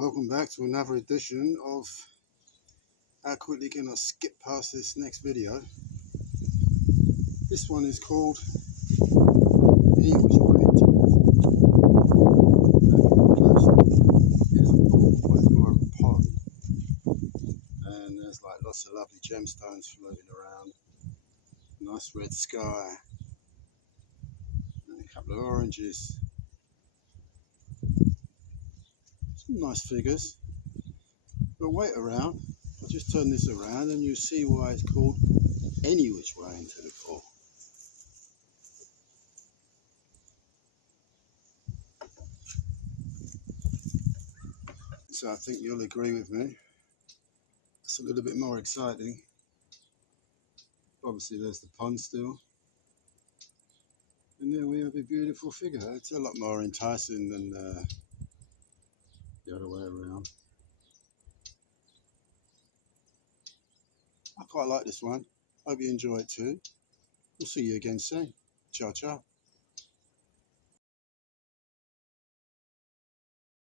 Welcome back to another edition of How Quickly Can I Skip Past This Next Video. This one is called He Was Right. Here's a pool, well, it's more of a pond, and there's like lots of lovely gemstones floating around, nice red sky, and a couple of oranges. Some nice figures. But wait around, I'll just turn this around and you'll see why it's called Any Which Way Into the Pool. So I think you'll agree with me. It's a little bit more exciting. Obviously there's the pond still. And there we have a beautiful figure. It's a lot more enticing than the other way around. I quite like this one. Hope you enjoy it too. We'll see you again soon. Ciao, ciao.